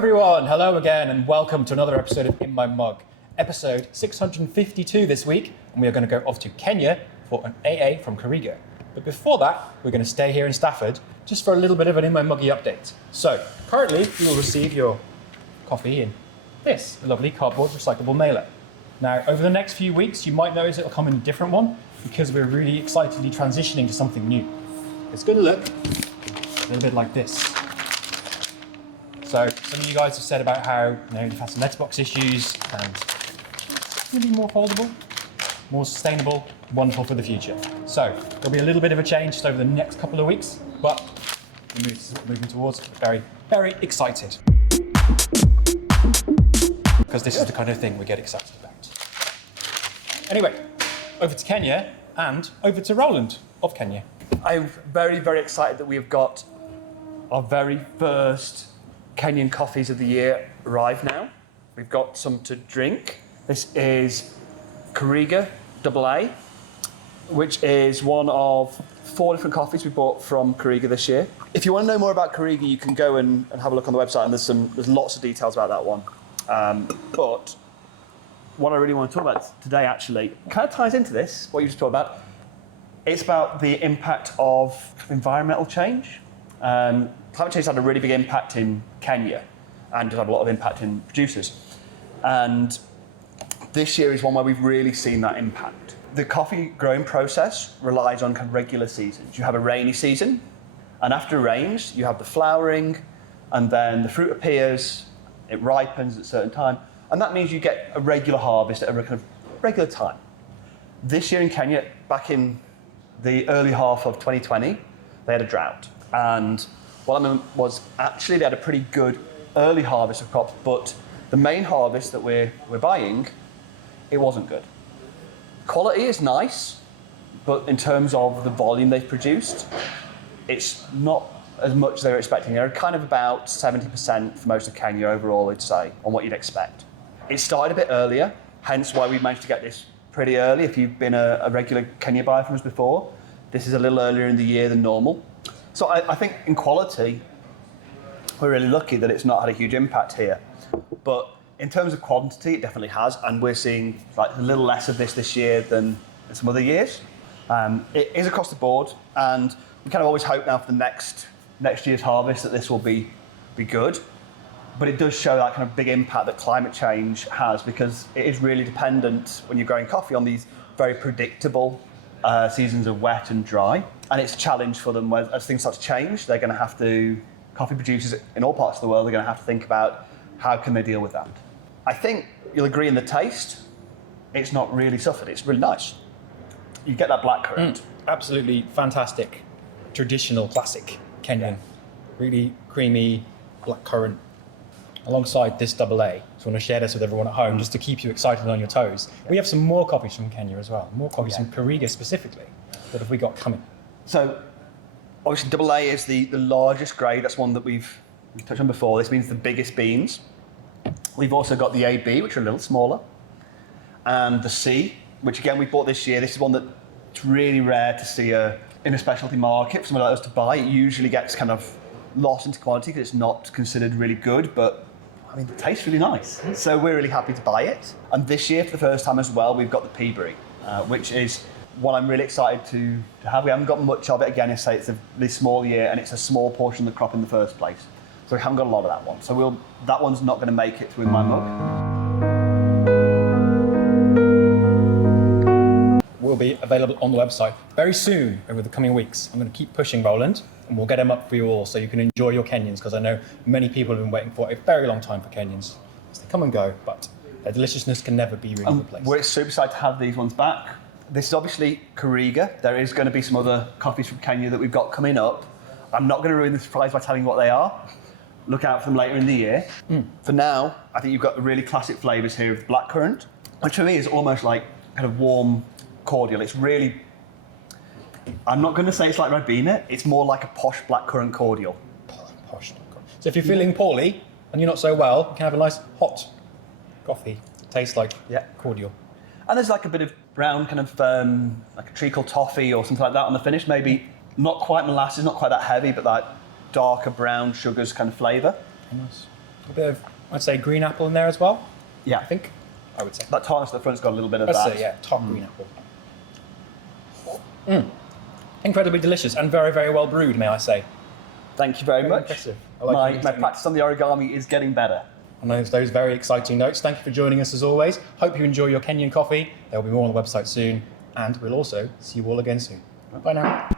everyone, hello again and welcome to another episode of In My Mug, episode 652 this week, and we are going to go off to Kenya for an AA from Kiriga. But before that, we're going to stay here in Stafford just for a little bit of an In My Muggy update. So, currently you will receive your coffee in this lovely cardboard recyclable mailer. Now, over the next few weeks, you might notice it'll come in a different one because we're really excitedly transitioning to something new. It's going to look a little bit like this. So some of you guys have said about how you've had some letterbox issues and it's going to be more foldable, more sustainable, wonderful for the future. So there'll be a little bit of a change just over the next couple of weeks, but we're moving towards very, very excited. Because this is the kind of thing we get excited about. Anyway, over to Kenya and over to Roland of Kenya. I'm very, very excited that we have got our very first Kenyan coffees of the year arrive now. We've got some to drink. This is Kiriga AA, which is one of 4 different coffees we bought from Kiriga this year. If you want to know more about Kiriga, you can go and have a look on the website, and there's lots of details about that one. But what I really want to talk about today actually kind of ties into this, what you just talked about. It's about the impact of environmental change. Climate change had a really big impact in Kenya and has had a lot of impact in producers. And this year is one where we've really seen that impact. The coffee growing process relies on kind of regular seasons. You have a rainy season, and after it rains, you have the flowering, and then the fruit appears, it ripens at a certain time, and that means you get a regular harvest at a kind of regular time. This year in Kenya, back in the early half of 2020, they had a drought. And what I meant was actually they had a pretty good early harvest of crops, but the main harvest that we're buying, it wasn't good. Quality is nice, but in terms of the volume they've produced, it's not as much as they were expecting. They're kind of about 70% for most of Kenya overall, I'd say, on what you'd expect. It started a bit earlier, hence why we managed to get this pretty early. If you've been a regular Kenya buyer from us before, this is a little earlier in the year than normal. So I think in quality, we're really lucky that it's not had a huge impact here. But in terms of quantity, it definitely has, and we're seeing like a little less of this year than in some other years. It is across the board, and we kind of always hope now for the next year's harvest that this will be good. But it does show that kind of big impact that climate change has, because it is really dependent when you're growing coffee on these very predictable seasons of wet and dry. And it's a challenge for them as things start to change. They're going to have to, coffee producers in all parts of the world are going to have to think about how can they deal with that. I think you'll agree in the taste, it's not really suffered. It's really nice. You get that blackcurrant. Absolutely fantastic, traditional, classic Kenyan. Really creamy blackcurrant alongside this AA. So I want to share this with everyone at home just to keep you excited on your toes. We have some more coffees from Kenya as well, more coffees from Kiriga specifically. What have we got coming? So obviously AA is the largest grade. That's one that we've touched on before. This means the biggest beans. We've also got the AB, which are a little smaller, and the C, which again we bought this year. This is one that it's really rare to see in a specialty market for someone like us to buy. It usually gets kind of lost into quantity because it's not considered really good, but I mean, it tastes really nice. So we're really happy to buy it. And this year, for the first time as well, we've got the Peaberry, which is what I'm really excited to have. We haven't got much of it. Again, it's a really small year, and it's a small portion of the crop in the first place. So we haven't got a lot of that one. So that one's not going to make it through my mug. Will be available on the website very soon over the coming weeks. I'm going to keep pushing, Roland, and we'll get them up for you all so you can enjoy your Kenyans, because I know many people have been waiting for a very long time for Kenyans. They come and go, but their deliciousness can never be really replaced. We're super excited to have these ones back. This is obviously Kiriga. There is going to be some other coffees from Kenya that we've got coming up. I'm not going to ruin the surprise by telling you what they are. Look out for them later in the year. For now, I think you've got the really classic flavours here of blackcurrant, which for me is almost like kind of warm cordial. It's really, I'm not going to say it's like Ribena, it's more like a posh blackcurrant cordial. Posh. So if you're feeling poorly and you're not so well, you can have a nice hot coffee. Tastes like cordial. And there's like a bit of brown kind of like a treacle toffee or something like that on the finish. Maybe not quite molasses, not quite that heavy, but that darker brown sugars kind of flavour. Nice. A bit of, I'd say, green apple in there as well. Yeah. I think. I would say. That tartness at the front's got a little bit of I'd that. say, yeah, top green apple. Incredibly delicious and very, very well brewed, may I say. Thank you very much. Impressive. I like My practice on the origami is getting better. On those very exciting notes, thank you for joining us as always. Hope you enjoy your Kenyan coffee. There will be more on the website soon, and we'll also see you all again soon. Bye now.